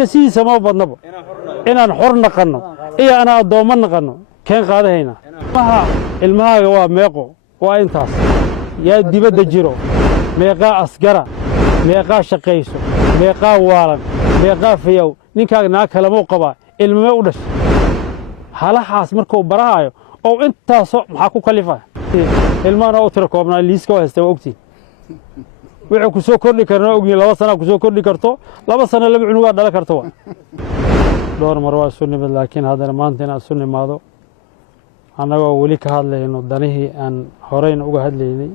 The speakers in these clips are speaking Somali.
marka sidiisa ma badnaba inaan xor naqanno iyo ana addoommo naqanno keen qaadahayna ilmahaaga waa meeqo waa intaas yaa dibadda jiro meeqaa asgara meeqaa shaqayso meeqaa waalan meeqaa fayow ninkaaga naag kalamuu qabaa ilmamee u dhashay halahaas markuu barahayo oo intaasoo maxaa ku kalifaya ilmahana u tira koobnaa liiska waa haysta waa ogtiin wixii ku soo kordhi karna ogni 2 sana ku soo kordhi karto 2 sana laba cunugaa dhala karto waa dhowr mar waa isu nimid laakiin haddana maanta inaan isu nimaado annagoo weli ka hadlayno danihii aan horeyna uga hadlaynay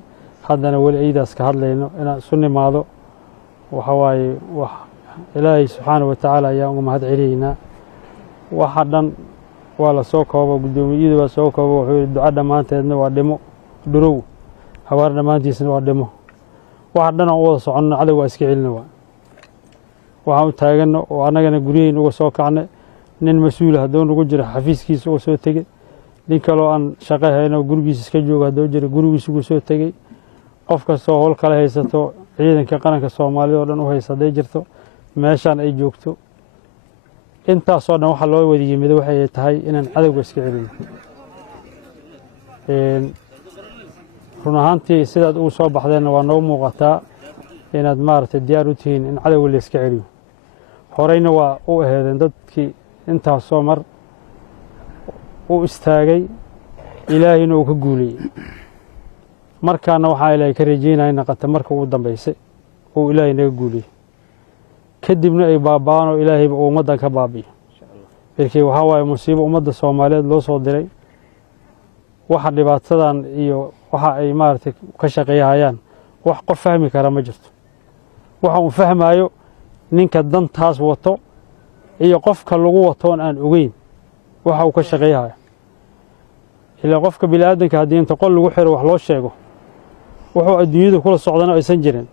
haddana weli ciidaas ka hadlayno inaan isu nimaado waxa waaye wax ilaahay subxaanahu wa tacaala ayaan uga mahad celiyaynaa waxa dhan waa la soo koobo guddoomiyadu waa soo koobo wuxuu yidhi duca dhammaanteedna waa dhimo dhurow habaar dhammaantiisna waa dhimo waxa dhan aan u wada soconno cadow waa iska celina waa waxaan u taaganno oo annagana guryaheyn uga soo kacnay nin mas-uula hadduu nagu jiro xafiiskiisa uga soo tegey nin kaloo aan shaqo hayno gurigiisa iska jooga hadduu jiro gurigiisa uga soo tegey qof kastoo howl kale haysato ciidanka qaranka soomaalida oo dhan u haysa hadday jirto meeshaan ay joogto intaasoo dhan waxa loo wada yimid waxay tahay inaan cadowga iska celino run ahaantii sidaad ugu soo baxdeenna waa noo muuqataa inaad maaragtay diyaar u tihiin in cadowga la iska celiyo horeyna waa u aheedeen dadkii intaasoo mar u istaagay ilaahayna uu ka guulayey markaana waxaa ilaahay ka rajaynaya naqata marka ugu dambaysay uu ilaahay naga guuliyey kadibna ay baaba'aan oo ilaahayba uu ummaddan ka baabiyo markii waxaa waaye musiibo ummadda soomaaliyeed loo soo diray waxa dhibaatadan iyo waxa ay maaragtay ka shaqeeyahayaan wax qof fahmi kara ma jirto waxa uu fahmaayo ninka dantaas wato iyo qofka lagu watoon aan ogeyn waxa uu ka shaqeeyahay ilaa qofka bini'aadanka haddii inta qol lagu xiro wax loo sheego wuxuu adduunyada kula socdana aysan jirin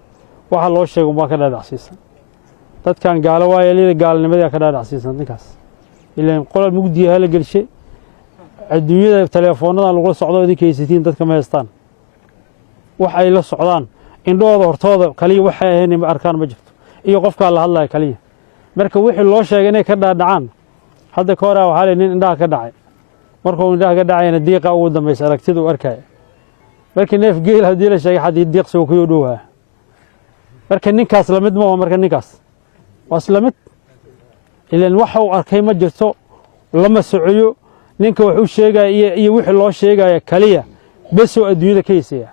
waxa loo sheego baa ka dhaadhacsiisan dadkan gaalo waaye leeyahay gaalnimadii ka dhaadhacsiisan ninkaas ilaa qolal mugdiga la gelshay adduunyada telefoonada lagu socdo idinka haysatiin dadka ma haystaan wax ay la socdaan indhooda hortooda kaliya waxa ay ahayn arkaan ma jirto iyo qofka la hadlay kaliya marka wixii loo sheegay inay ka dhaadhacaan hadda ka hor waxa la nin indhaha ka dhacay markuu indhaha ka dhacayna diiqa ugu dambeysay aragtida uu arkay markii neef geel hadii la sheegay hadii diiq soo ku dhowaa marka ninkaas la mid ma marka ninkaas waslamid ilaan waxa uu arkay ma jirto lama socoyo ninka wuxuu sheegay iyo wixii loo sheegay kaliya bes oo adduunyada ka heesaya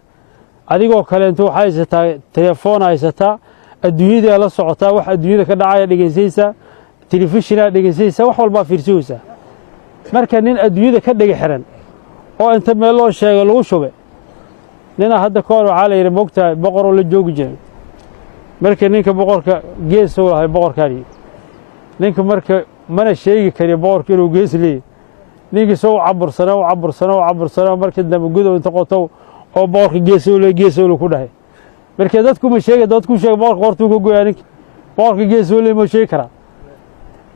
adigoo kale intuu waxa haysataa telefoon haysataa adduunyada la socotaa wax adduunyada ka dhacaya dhigaysaysa telefishinada dhigaysaysa wax walba fiirsaysa marka nin adduunyada ka dhig xiran oo inta meel loo sheego lagu shubay nina hadda ka hor waxa la yiri moogtaa boqor oo la joogi jiray marka ninka boqorka gees oo lahay boqorkaani ninka marka mana sheegi kari boqorka inuu gees leeyahay ninka soo cabursana markii dambe gudo inta qoto oo boqorka gees oo ku dhahay marka dadku ma sheegay dadku sheegay boqorka hortu ku gooyaan boqorka gees oo ma sheegi kara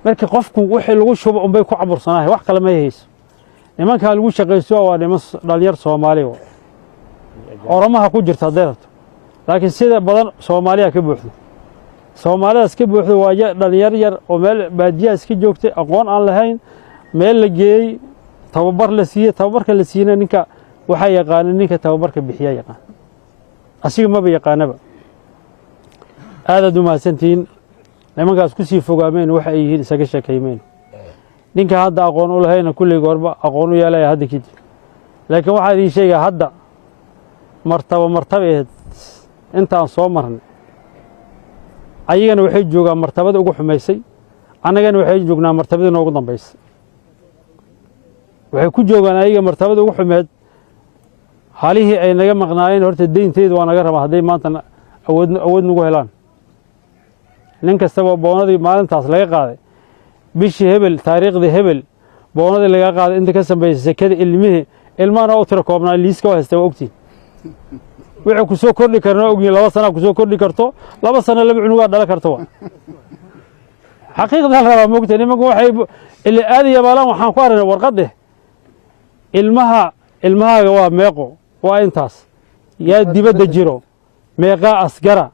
marka qofku wixii lagu shubo bay ku cabursanahay wax kale ma hayso nimanka lagu shaqeysto waa niman dhalinyar Soomaali oramaha ku jirta deerto laakiin sida badan Soomaaliya ka buuxdo Soomaalidaas ka buuxdo waa dhalinyar yar oo meel baadiya iska joogtay aqoon aan lahayn meel la geeyay tababar la siiyay tababarka la siiyay ninka waxa yaqaan ninka tababarka bixiya yaqaan asiga ma yaqaanaba aad u maasantiin nimankaas ku sii fogaameen waxa ay yihiin isaga sheekeeyeen ninka hadda aqoon u lahayn kulli goorba aqoon u yeelay hadda kid laakiin waxa ay sheegay hadda martaba intaan soo marnay ayagana waxay joogaan martabada ugu xumaysay annagana waxay joognaa martabada ugu dambeysay waxay ku joogaan ayaga martabada ugu xumeed halihii ay naga maqnaayeen horta deynteedu waa naga rabaa haday maanta awood nagu helaan nin kastaba boonadii maalintaas laga qaaday bishii hebel taariikhda hebel boonadii laga qaaday inta ka sameysay sakada ilmaana u tira koobnaa liiska waa haystay ogtii wixii ku soo kordhi karna ogni 2 sana ku soo kordhi karto 2 sana laba cunugaa dhala karto xaqiiqdan rabaa moogtay nimanku waxay ilaa aadiya baalan waxaan ku aragnay warqad ilmahaaga waa meeqo waa intaas yaa dibadda jiro meeqaa asgara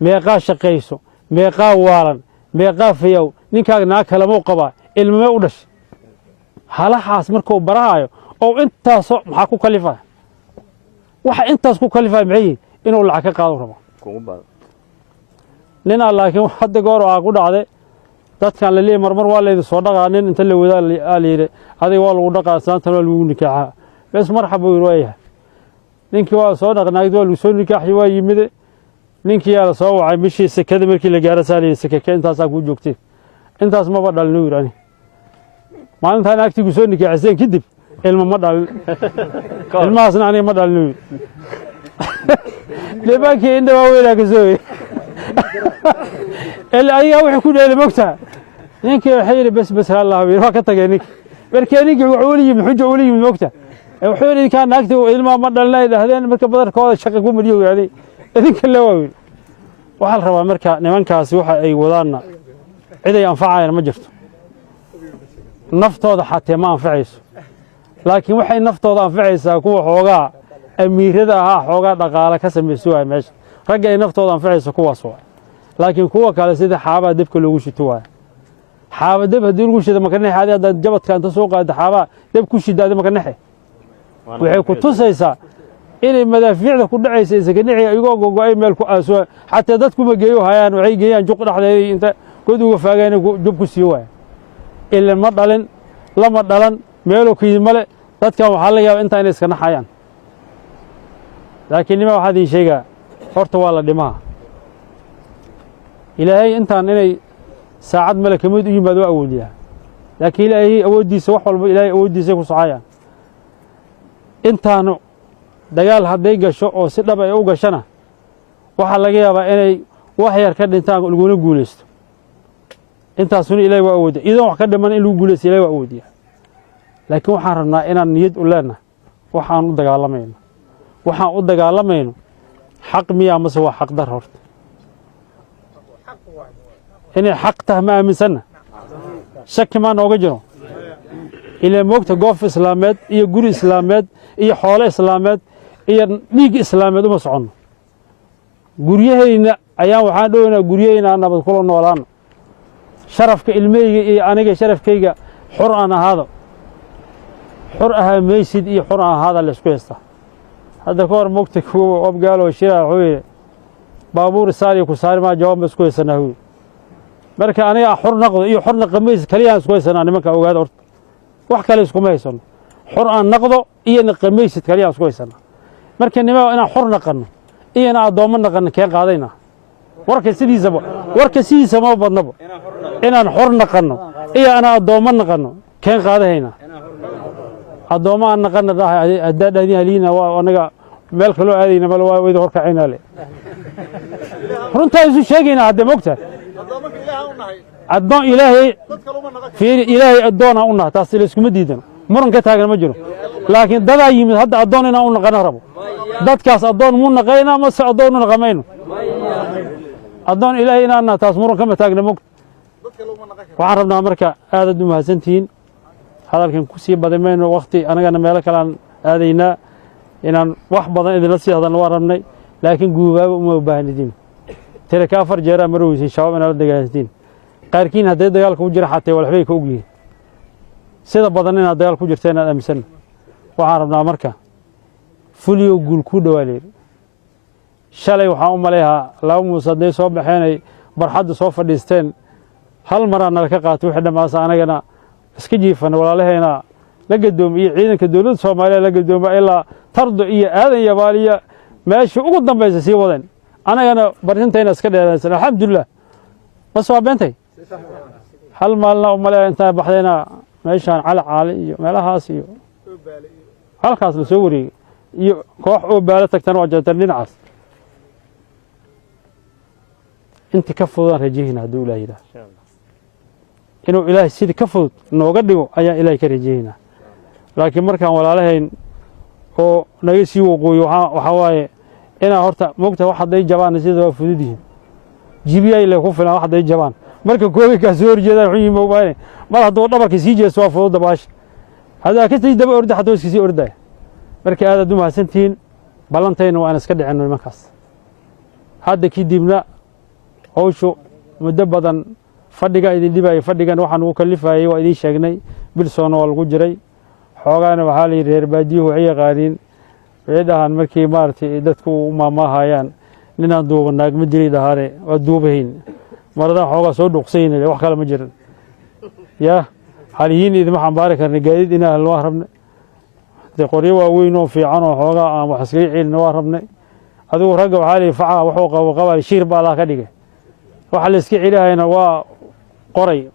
meeqaa shaqayso meeqaa waalan meeqaa fayow ninkaaga naag kalamuu qabaa ilmamee u dhashay halahaas markuu barahaayo oo intaasoo maxaa ku kalifaya waxa intaas ku kalifaya maxay yihiin inuu lacag ka qaado rabo ninaa laakiin hadda goor aa ku dhacday dadkan la leeyahay marmar waa laydi soo dhaqaa nin inta la wadaa la yidhi adiga waa lagu dhaqaa saantan waa lagu nikaaxaa bes marxab buu waayahay ninkii waa soo dhaqnaagid waa lagu soo nikaaxi waa yimide ninkii yaa la soo wacay bishii sekada markii la gaaro saa la yidhi sekeke intaasaa kuu joogteen intaas maba dhalin uu yidhi ani maalintaan agtigu soo nikaaxiseen kadib ilma ma dhalin ilmahaasna aniga ma dhalin uu yidhi libaankii indha waa weynaa ka sooyey ayagaa wuxuu ku dheelay mogtaa ninkii waxay yidhi bes allah yidhi waa ka tagay ninkii markii ninkii wuxuu ula yimid xujo ula yimid mogta wuxuu yidhi ninkaa naagta ilmaha ma dhalin ay dhahdeen marka badarkooda shaqa ku mariyo yidhi idinka le waa yidhi waxaa la rabaa marka nimankaasi waxa ay wadaanna cid ay anfacayaan ma jirto naftooda xatee ma anfacayso laakiin waxay naftooda anfacaysaa kuwa xoogaa amiirada ahaa xoogaa dhaqaale ka samayso waay meesha ragga ay naftooda anfacayso kuwaas waay laakiin kuwa kale sida xaabaa debka loogu shito waay xaaba deb haddii lagu shida maka nexe adi haddaad jabadka inta soo qaada xaabaa deb ku shidaada maka nexe waxay ku tusaysaa inay madaafiicda ku dhacaysa isakanixi igoo gogo-ay meel ku aaso xataa dadkuma geeyo hayaan waxay geeyaan juq dhexdeeda inta god uga faagayna jub ku siiyo waaya ilin ma dhalin lama dhalan meeloo ka yid male dadkan waxaa laga yaaba intaa inay iska naxayaan laakiin nima waxaa idiin sheegaa horta waa la dhimaha ilaahay intaan inay saacad male kamid u yimaad waa awoodiyaa laakiin ilaahay awooddiisa wax walba ilaahay awooddiisay ku socayaan intaanu dagaal hadday gasho oo si dhab ay u gashana waxaa laga yaabaa inay wax yar ka dhintaan laguna guulaysto intaasuna ilaahay waa awoodiya iyadoon wax ka dhiman in lagu guulaysto ilahay waa awoodiya laakiin waxaan rabnaa inaan niyad u leenahay waxaan u dagaalamayno xaq miyaa mase waa xaq dar horta inay xaq tahay ma aaminsanna shaki maa nooga jiro ilaa moogta goof islaameed iyo guri islaameed iyo xoolo islaameed iyo dhiig islaameed uma soconno guryahayna ayaan waxaan dhowaynaa guryahayna aan nabad kula noolaano sharafka ilmahayga iyo aniga sharafkayga xor aan ahaado xor ahaa maysid iyo xor aan ahaada la isku haystaa hadda ka hor moogta kuwa obgaaloo shiraa wuxuu yidhi baabuur saariya ku saari maa jawaab ma isku haysanaa huyi marka aniga xor naqdo iyo xor naqamaysid kaliyaan isku haysanaa nimanka ogaada horta wax kale iskuma haysano xor aan naqdo iyo naqamaysid kaliyaan isku haysanaa marka nima inaan xor naqanno iyo inaan addoommo naqanno keen qaadayna warka sidiisa ma badnaba inaan xor naqanno iyo inaan addoommo naqanno keen qaadahayna addoommo aan naqanna dhahay haddaa dhahdin haliina waa anaga meel kaloo aadayna mal waa wayda horkacaynaa le runtaa isu sheegaynaa hadda mogta addoon ilaahay fiiri ilaahay addoonaa u naha taas layskuma diidano muran ka taagan ma jiro laakiin dadaa yimid hadda addoon inaan u naqano rabo dadkaas addoon muu naqaynaa mase addoon u naqamayno addoon ilaahay inaan naha taas muran kama taagna mogta waxaan rabnaa marka aadaad u mahadsantihiin hadalkan ku sii badan mayno wakti anagana meelo kale aan aadaynaa inaan wax badan idinla sii hadalna waa rabnay laakiin guubaaba uma baahnidin tira ka 4 jeeraa maroweysin shabaab inaad la dagaalantiin qaarkiin hadday dagaal ku jira xatee walxbay ka ogyihiin sida badan inaad dagaal ku jirta inaad aaminsan waxaan rabnaa marka fuliyo guul ku dhawaaleey shalay waxaan u maleeyaa laba muusadnay soo baxeenay barxadda soo fadhiisteen hal maraan nala ka qaato wixii dhamaasa anagana iska jiifan walaalaheena la gadoomiye ciidanka dowladda Soomaaliya la gadoomiye ilaa tardo iyo aadan yabaaliya meeshii ugu dambaysa sii wadeen anagana barintayna iska dheeraysan alxamdulillah ma soo beentay hal maalna u maleeyaa inta baxdayna meeshaan cali iyo meelahaas iyo halkaas la soo wareegay iyo koox oo baala tagtana waa jantar dhinacaas inta ka fududaan rajayna hadduu ilaahay yidhaahdo inuu ilaahay sidii ka fudud nooga dhigo ayaan ilaahay ka rajaynaa laakiin markaan walaalahayn oo naga sii waqooyo waxaa waaye inaa horta moogta wax hadday jabaan sida waa fudud yihiin jibiyay le ku filan wax hadday jabaan marka koobi ka soo horjeedaan wuxuu yimid moobaane mar hadduu dhabarka sii jeesto waa fudud dabaash hadaa ka sii daba orda hadduu iska sii ordaya marka aad u mahadsantihiin ballantayna waan iska dhicino nimankaas hadda kadibna hawshu muddo badan fadhiga idin dhibaya fadhigan waxaan ugu kalifayay waa idiin sheegnay bilsoona waa lagu jiray xoogaana waxaa la yidhi reer baadiyuhu waxay yaqaaniin waxay dhahaan markii maaragtay dadku u maamaahayaan ninaan duuba naag ma dili dhahaane waa duubahayn maradaan xoogaa soo dhuuqsayna wax kale ma jiran yaa haliyiin idima xambaari karna gaadiid inaa helno waa rabnay dee qoryo waaweyn oo fiican oo xoogaa aan wax iskaga celina waa rabnay adigu ragga waxaa lihi faca wuxuu qabo qabal shiir baa allah ka dhigay waxa la iska celihayna waa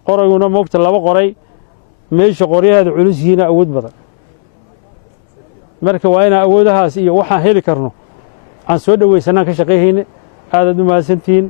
qorayguna moogta laba qoray meesha qoryaheeda culus yihiina awood badan marka waa inaan awoodahaas iyo waxaan heli karno aan soo dhawaysanaan ka shaqayhayna aadaad u mahadsantihiin